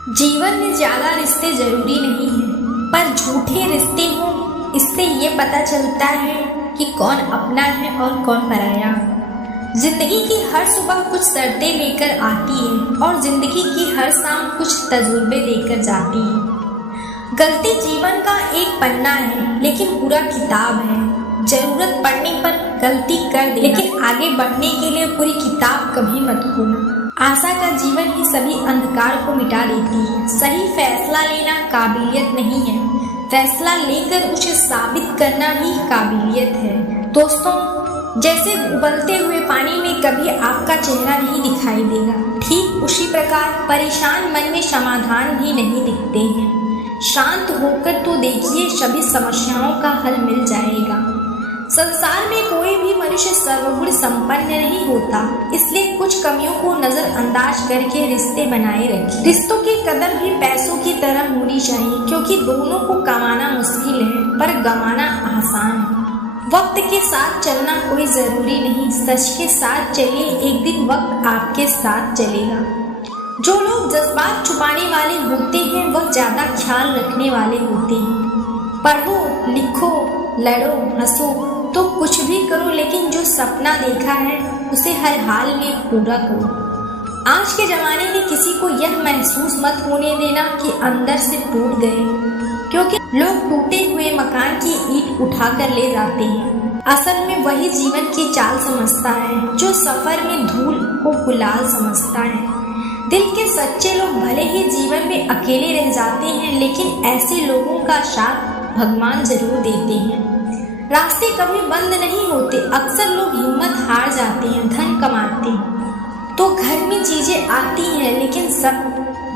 जीवन में ज्यादा रिश्ते जरूरी नहीं है, पर झूठे रिश्ते हों इससे ये पता चलता है कि कौन अपना है और कौन पराया। जिंदगी की हर सुबह कुछ शर्तें लेकर आती है और जिंदगी की हर शाम कुछ तजुर्बे देकर जाती है। गलती जीवन का एक पन्ना है लेकिन पूरा किताब है। जरूरत पड़ने पर गलती कर दे, लेकिन आगे बढ़ने के लिए पूरी किताब कभी मत खोलना। आशा का जीवन ही सभी अंधकार को मिटा देती है। सही फैसला लेना काबिलियत नहीं है, फैसला लेकर उसे साबित करना ही काबिलियत है। दोस्तों, जैसे उबलते हुए पानी में कभी आपका चेहरा नहीं दिखाई देगा, ठीक उसी प्रकार परेशान मन में समाधान भी नहीं दिखते हैं। शांत होकर तो देखिए, सभी समस्याओं का हल मिल जाएगा। संसार में कोई भी मनुष्य सर्वगुण संपन्न नहीं होता, इसलिए कुछ कमियों को नजरअंदाज करके रिश्ते बनाए रखें। रिश्तों की कदर भी पैसों की तरह होनी चाहिए, क्योंकि दोनों को कमाना मुश्किल है पर गंवाना आसान है। वक्त के साथ चलना कोई जरूरी नहीं, सच के साथ चलिए, एक दिन वक्त आपके साथ चलेगा। जो लोग जज्बात छुपाने वाले होते हैं वह ज्यादा ख्याल रखने वाले होते हैं। पढ़ो, लिखो, लड़ो, हंसो, तो कुछ भी करो, लेकिन जो सपना देखा है उसे हर हाल में पूरा करो। आज के जमाने में किसी को यह महसूस मत होने देना कि अंदर से टूट गए, क्योंकि लोग टूटे हुए मकान की ईंट उठाकर ले जाते हैं। असल में वही जीवन की चाल समझता है जो सफर में धूल को गुलाल समझता है। दिल के सच्चे लोग भले ही जीवन में अकेले रह जाते हैं, लेकिन ऐसे लोगों का साथ भगवान जरूर देते हैं। रास्ते कभी बंद नहीं होते, अक्सर लोग हिम्मत हार जाते हैं। धन कमाते हैं तो घर में चीजें आती हैं, लेकिन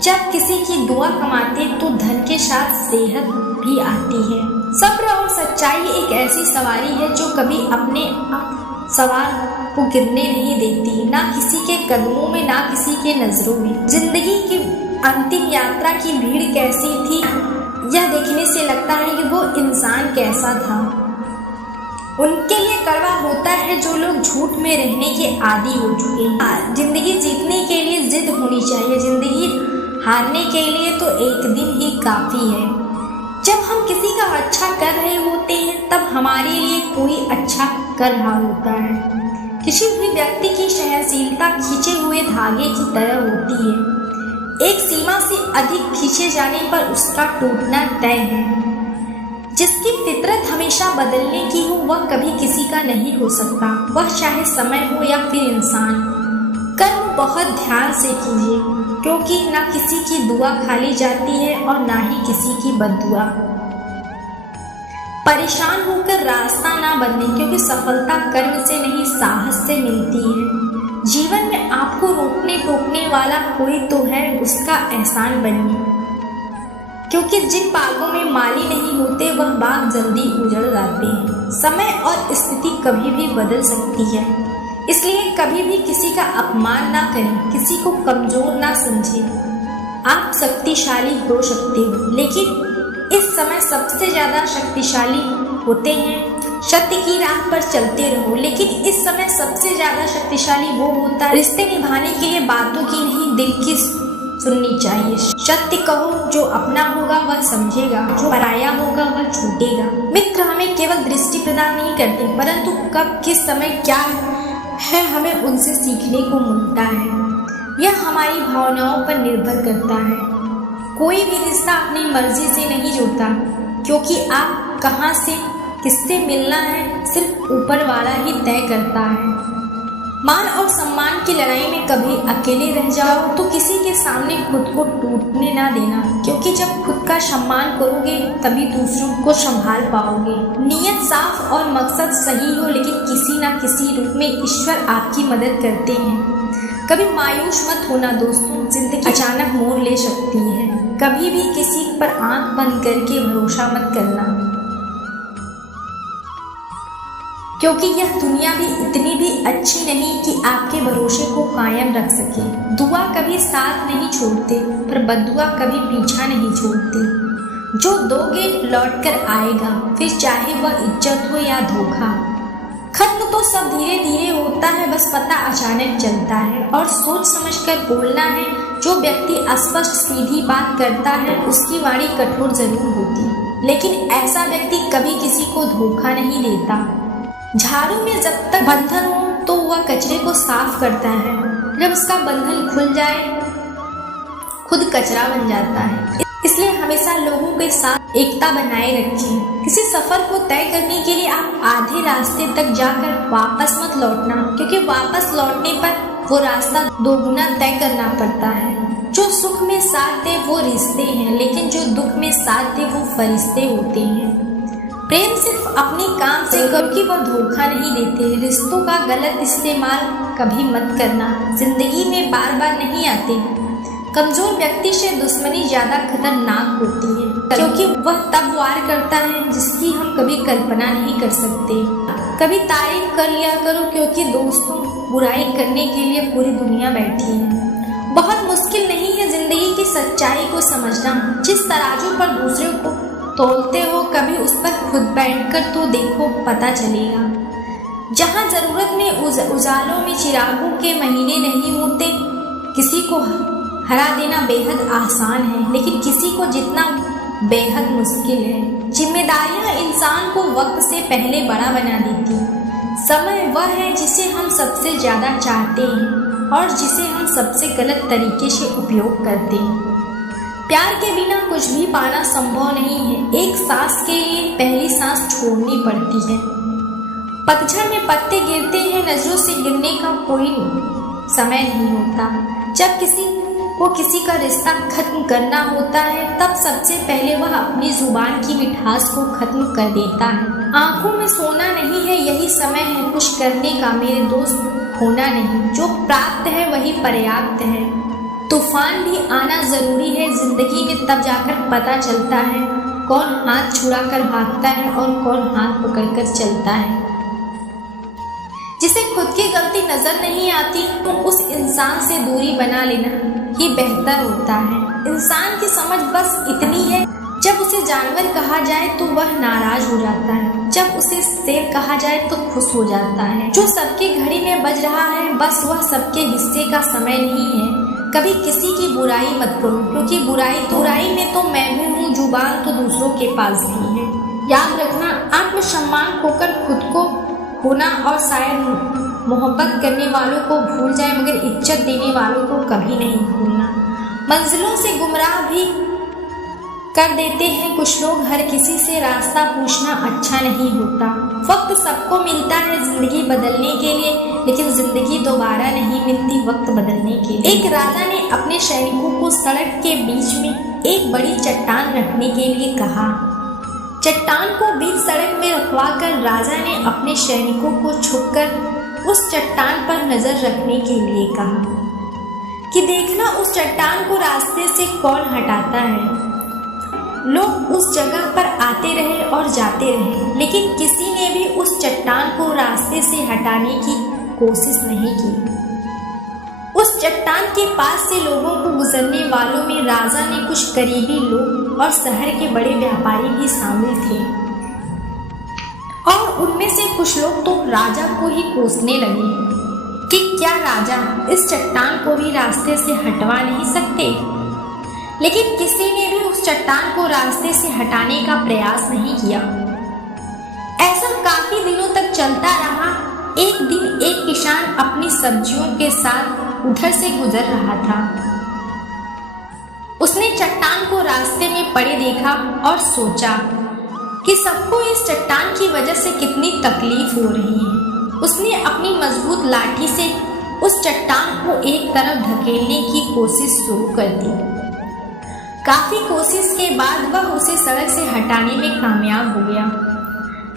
जब किसी की दुआ कमाते तो धन के साथ सेहत भी आती है। सब्र और सच्चाई एक ऐसी सवारी है जो कभी अपने सवार को गिरने नहीं देती, ना किसी के कदमों में ना किसी के नजरों में। जिंदगी की अंतिम यात्रा की भीड़ कैसी थी यह देखने से लगता है कि वो इंसान कैसा था। उनके लिए कड़वा होता है जो लोग झूठ में रहने के आदी हो चुके हैं। जिंदगी जीतने के लिए जिद होनी चाहिए, जिंदगी हारने के लिए तो एक दिन ही काफी है। जब हम किसी का अच्छा कर रहे होते हैं तब हमारे लिए कोई अच्छा कर रहा होता है। किसी भी व्यक्ति की सहनशीलता खींचे हुए धागे की तरह होती है। एक सीमा से अधिक खींचे जाने पर उसका टूटना तय है। जिसकी फितरत हमेशा बदलने की हो वह कभी किसी का नहीं हो सकता, वह चाहे समय हो या फिर इंसान। कर्म बहुत ध्यान से कीजिए, क्योंकि ना किसी की दुआ खाली जाती है और ना ही किसी की बद्दुआ। परेशान होकर रास्ता ना बदले, क्योंकि सफलता कर्म से नहीं साहस से मिलती है। जीवन में आपको रोकने टोकने वाला कोई तो है, उसका एहसान बनिए, क्योंकि जिन बागों में माली नहीं होते वह बाग जल्दी उजड़ जाते हैं। समय और स्थिति कभी भी बदल सकती है, इसलिए कभी भी किसी का अपमान ना करें, किसी को कमजोर ना समझें। आप शक्तिशाली हो सकते हो, लेकिन इस समय सबसे ज्यादा शक्तिशाली होते हैं सत्य की राह पर चलते रहो। लेकिन इस समय सबसे ज्यादा शक्तिशाली वो होता है रिश्ते निभाने के लिए बातों की नहीं दिल की सुननी चाहिए। सत्य कहो, जो अपना होगा वह समझेगा, जो पराया होगा वह छूटेगा। मित्र हमें केवल दृष्टि प्रदान नहीं करते, परंतु कब किस समय क्या है हमें उनसे सीखने को मिलता है। यह हमारी भावनाओं पर निर्भर करता है। कोई भी रिश्ता अपनी मर्जी से नहीं जुड़ता, क्योंकि आप कहाँ से किससे मिलना है सिर्फ ऊपर वाला ही तय करता है। मान और सम्मान की लड़ाई में कभी अकेले रह जाओ तो किसी के सामने खुद को टूटने ना देना, क्योंकि जब खुद का सम्मान करोगे तभी दूसरों को संभाल पाओगे। नियत साफ और मकसद सही हो, लेकिन किसी ना किसी रूप में ईश्वर आपकी मदद करते हैं। कभी मायूस मत होना दोस्तों, जिंदगी अचानक मोड़ ले सकती है। कभी भी किसी पर आंख बंद करके भरोसा मत करना, क्योंकि यह दुनिया भी इतनी भी अच्छी नहीं कि आपके भरोसे को कायम रख सके। दुआ कभी साथ नहीं छोड़ते, पर बद्दुआ कभी पीछा नहीं छोड़ती। जो दोगे लौट कर आएगा, फिर चाहे वह इज्जत हो या धोखा। खत्म तो सब धीरे धीरे होता है, बस पता अचानक चलता है। और सोच समझ कर बोलना है, जो व्यक्ति अस्पष्ट सीधी बात करता है उसकी वाणी कठोर जरूर होती, लेकिन ऐसा व्यक्ति कभी किसी को धोखा नहीं देता। झाड़ू में जब तक बंधन हो तो वह कचरे को साफ करता है, जब उसका बंधन खुल जाए खुद कचरा बन जाता है। इसलिए हमेशा लोगों के साथ एकता बनाए रखें। किसी सफर को तय करने के लिए आप आधे रास्ते तक जाकर वापस मत लौटना, क्योंकि वापस लौटने पर वो रास्ता दोगुना तय करना पड़ता है। जो सुख में साथ दे वो रिश्ते हैं, लेकिन जो दुख में साथ दे वो फरिश्ते होते हैं। प्रेम सिर्फ अपने काम से करो कि वह धोखा नहीं देते। रिश्तों का गलत इस्तेमाल कभी मत करना, जिंदगी में बार बार नहीं आते। कमजोर व्यक्ति से दुश्मनी ज्यादा खतरनाक होती है, क्योंकि वह तब वार करता है जिसकी हम कभी कल्पना नहीं कर सकते। कभी तारीफ कर लिया करो, क्योंकि दोस्तों बुराई करने के लिए पूरी दुनिया बैठी है। बहुत मुश्किल नहीं है जिंदगी की सच्चाई को समझना। जिस तराजू पर दूसरे को तोलते हो कभी उस पर खुद बैठकर तो देखो, पता चलेगा। जहाँ जरूरत में उजालों में चिरागों के महीने नहीं होते, किसी को हरा देना बेहद आसान है, लेकिन किसी को जीतना बेहद मुश्किल है। जिम्मेदारियां इंसान को वक्त से पहले बड़ा बना देती। समय वह है जिसे हम सबसे ज्यादा चाहते हैं और जिसे हम सबसे गलत तरीके से उपयोग करते हैं। प्यार के बिना कुछ भी पाना संभव नहीं है। एक सांस के लिए पहली सांस छोड़नी पड़ती है। पतझड़ में पत्ते गिरते हैं, नजरों से गिरने का कोई समय नहीं होता। जब किसी को किसी का रिश्ता खत्म करना होता है तब सबसे पहले वह अपनी जुबान की मिठास को खत्म कर देता है। आंखों में सोना नहीं है, यही समय है कुछ करने का मेरे दोस्त, होना नहीं। जो प्राप्त है वही पर्याप्त है। तूफान भी आना जरूरी है जिंदगी में, तब जाकर पता चलता है कौन हाथ छुड़ा कर भागता है और कौन हाथ पकड़कर चलता है। जिसे खुद की गलती नजर नहीं आती तो उस इंसान से दूरी बना लेना ही बेहतर होता है। इंसान की समझ बस इतनी है, जब उसे जानवर कहा जाए तो वह नाराज हो जाता है, जब उसे शेर कहा जाए तो खुश हो जाता है। जो सबके घड़ी में बज रहा है बस वह सबके हिस्से का समय नहीं है। कभी किसी की बुराई मत करो, क्योंकि बुराई में तो मैं भी हूँ, जुबान तो दूसरों के पास भी है। याद रखना, आत्मसम्मान खोकर खुद को खोना और शायद मोहब्बत करने वालों को भूल जाए, मगर इज्जत देने वालों को कभी नहीं भूलना। मंजिलों से गुमराह भी कर देते हैं कुछ लोग। हर किसी से रास्ता पूछना अच्छा नहीं होता। वक्त सबको मिलता है जिंदगी बदलने के लिए, लेकिन जिंदगी दोबारा नहीं मिलती वक्त बदलने के लिए। एक राजा ने अपने सैनिकों को सड़क के बीच में एक बड़ी चट्टान रखने के लिए कहा। चट्टान को बीच सड़क में रखवाकर राजा ने अपने सैनिकों को छुपकर उस चट्टान पर नजर रखने के लिए कहा कि देखना उस चट्टान को रास्ते से कौन हटाता है। लोग उस जगह पर आते रहे और जाते रहे, लेकिन किसी ने भी उस चट्टान को रास्ते से हटाने की कोशिश नहीं की। उस चट्टान के पास से लोगों को गुजरने वालों में राजा ने कुछ करीबी लोग और शहर के बड़े व्यापारी भी शामिल थे, और उनमें से कुछ लोग तो राजा को ही कोसने लगे कि क्या राजा इस चट्टान को भी रास्ते से हटवा नहीं सकते। लेकिन किसी ने भी उस चट्टान को रास्ते से हटाने का प्रयास नहीं किया। ऐसा काफी दिनों तक चलता रहा। एक दिन एक किसान अपनी सब्जियों के साथ उधर से गुजर रहा था। उसने चट्टान को रास्ते में पड़े देखा और सोचा कि सबको इस चट्टान की वजह से कितनी तकलीफ हो रही है। उसने अपनी मजबूत लाठी से उस चट्टान को एक तरफ धकेलने की कोशिश शुरू कर दी। काफी कोशिश के बाद वह उसे सड़क से हटाने में कामयाब हो गया।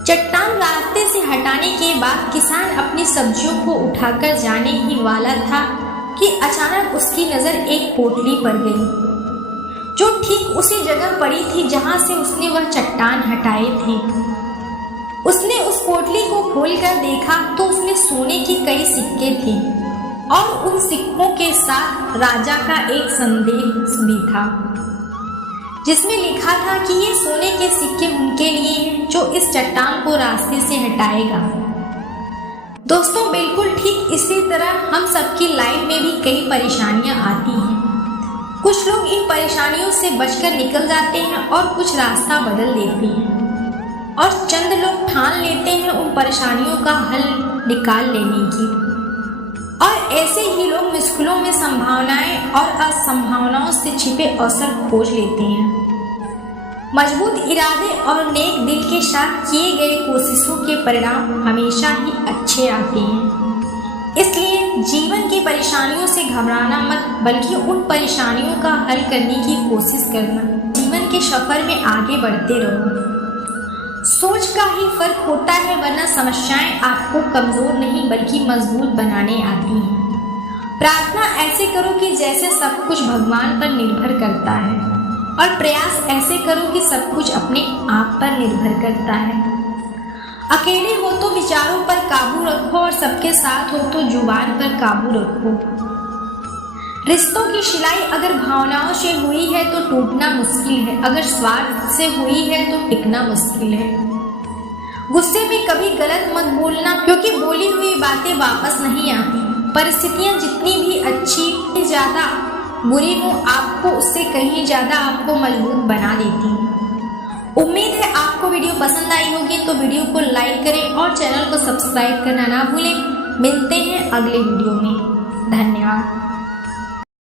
चट्टान रास्ते से हटाने के बाद किसान अपनी सब्जियों को उठाकर जाने ही वाला था कि अचानक उसकी नजर एक पोटली पर गई, जो ठीक उसी जगह पड़ी थी जहां से उसने वह चट्टान हटाए थे। उसने उस पोटली को खोलकर देखा तो उसमें सोने के कई सिक्के थे और उन सिक्कों के साथ राजा का एक संदेश भी था, जिसमें लिखा था कि ये सोने के सिक्के उनके लिए हैं जो इस चट्टान को रास्ते से हटाएगा। दोस्तों, बिल्कुल ठीक इसी तरह हम सबकी लाइफ में भी कई परेशानियां आती हैं। परेशानियों से बचकर निकल जाते हैं और कुछ रास्ता बदल देते हैं, और चंद लोग ठान लेते हैं उन परेशानियों का हल निकाल लेने की। और ऐसे ही लोग मुश्किलों में संभावनाएं और असंभावनाओं से छिपे अवसर खोज लेते हैं। मजबूत इरादे और नेक दिल के साथ किए गए कोशिशों के परिणाम हमेशा ही अच्छे आते हैं। इसलिए जीवन की परेशानियों से घबराना मत, बल्कि उन परेशानियों का हल करने की कोशिश करना। जीवन के सफर में आगे बढ़ते रहो। सोच का ही फर्क होता है, वरना समस्याएं आपको कमजोर नहीं बल्कि मजबूत बनाने आती हैं। प्रार्थना ऐसे करो कि जैसे सब कुछ भगवान पर निर्भर करता है, और प्रयास ऐसे करो कि सब कुछ अपने आप पर निर्भर करता है। अकेले हो तो विचारों पर काबू रखो, और सबके साथ हो तो जुबान पर काबू रखो। रिश्तों की सिलाई अगर भावनाओं से हुई है तो टूटना मुश्किल है, अगर स्वार्थ से हुई है तो टिकना मुश्किल है। गुस्से में कभी गलत मत बोलना, क्योंकि बोली हुई बातें वापस नहीं आती। परिस्थितियां जितनी भी अच्छी ज्यादा बुरी हो, आपको उससे कहीं ज्यादा आपको मजबूत बना देती है। उम्मीद है आपको वीडियो पसंद आई होगी, तो वीडियो को लाइक करें और चैनल को सब्सक्राइब करना ना भूलें। मिलते हैं अगले वीडियो में। धन्यवाद।